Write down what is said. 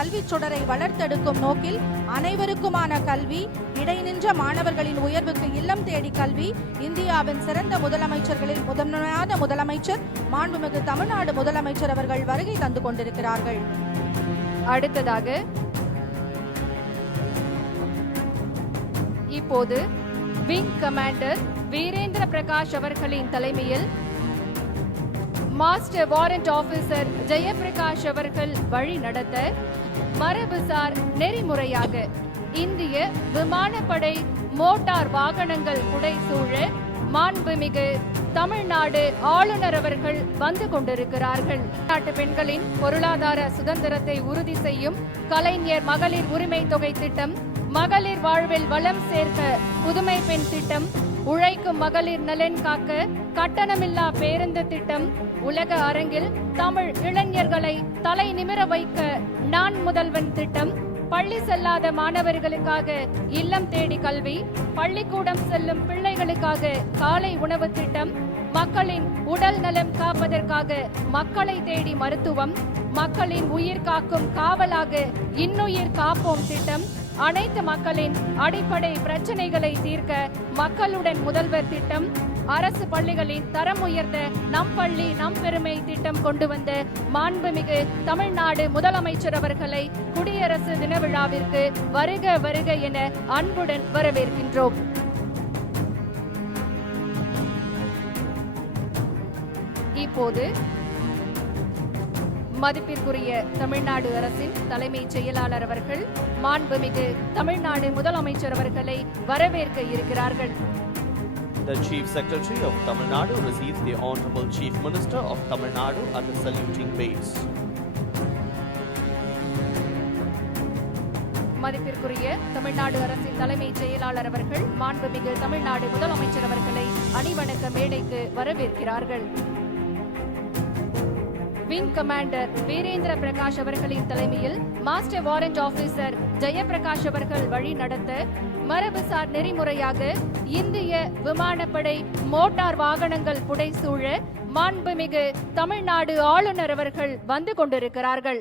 கல்வி சுடரை வளர்த்தெடுக்கும் நோக்கில் அனைவருக்குமான கல்வி, இடைநின்ற மாணவர்களின் உயர்வுக்கு இல்லம் தேடி கல்வி, இந்தியாவின் சிறந்த முதலமைச்சர்களில் முதன்மையான முதலமைச்சர் மாண்புமிகு தமிழ்நாடு முதலமைச்சர் அவர்கள் வருகை தந்து கொண்டிருக்கிறார்கள். அடுத்ததாக இப்போது விங் கமாண்டர் வீரேந்திர பிரகாஷ் அவர்களின் தலைமையில் மாஸ்டர் வாரண்ட் ஆபீசர் ஜெயபிரகாஷ் அவர்கள் வழி நடத்த மரபுசார் நெறிமுறையாக இந்திய விமானப்படை மோட்டார் வாகனங்கள் புடைசூழ மாண்புமிகு தமிழ்நாடு ஆளுநர் அவர்கள் வந்து கொண்டிருக்கிறார்கள். நாட்டு பெண்களின் பொருளாதார சுதந்திரத்தை உறுதி செய்யும் கலைஞர் மகளிர் உரிமை தொகை திட்டம், மகளிர் வாழ்வில் வளம் சேர்க்க புதுமை பெண் திட்டம், உழைக்கும் மகளிர் நலன் காக்க கட்டணமில்லா பேருந்து திட்டம், உலக அரங்கில் தமிழ் இளைஞர்களை தலை நிமிர வைக்க நான் முதல்வன் திட்டம், பள்ளி செல்லாத மாணவர்களுக்காக இல்லம் தேடி கல்வி, பள்ளிக்கூடம் செல்லும் பிள்ளைகளுக்காக காலை உணவு திட்டம், மக்களின் உடல் நலம் காப்பதற்காக மக்களை தேடி மருத்துவம், மக்களின் உயிர் காக்கும் காவலாக இன்னுயிர் காப்போம் திட்டம், அனைத்து மக்களின் அடிப்படை பிரச்சனைகளை தீர்க்க மக்களுடன் முதல்வர் திட்டம், அரசு பள்ளிகளின் தரம் உயர்ந்த நம் பள்ளி நம் பெருமை திட்டம் கொண்டு வந்த மாண்புமிகு தமிழ்நாடு முதலமைச்சர் அவர்களை குடியரசு தின விழாவிற்கு வருக வருக என அன்புடன் வரவேற்கின்றோம். இப்போது மதிப்பிற்குரிய தமிழ்நாடு அரசின் தலைமைச் செயலாளர் அவர்கள் மாண்புமிகு தமிழ்நாடு முதலமைச்சர் அவர்களை வரவேற்க இருக்கிறார்கள். The Chief Secretary of Tamil Nadu receives the Honorable Chief Minister of Tamil Nadu at the saluting base. மதிப்பிற்குரிய தமிழ்நாடு அரசின் தலைமைச் செயலாளர் அவர்கள் மாண்புமிகு தமிழ்நாடு முதலமைச்சர் அவர்களை அணிவணக்க மேடைக்கு வரவேற்கிறார்கள். விங் கமாண்டர் வீரேந்திர பிரகாஷ் அவர்களின் தலைமையில் மாஸ்டர் வாரண்ட் ஆபீசர் ஜெயபிரகாஷ் அவர்கள் வழி நடத்த மரபுசார் நெறிமுறையாக இந்திய விமானப்படை மோட்டார் வாகனங்கள் புடைசூழ மாண்புமிகு தமிழ்நாடு ஆளுநர் அவர்கள் வந்து கொண்டிருக்கிறார்கள்.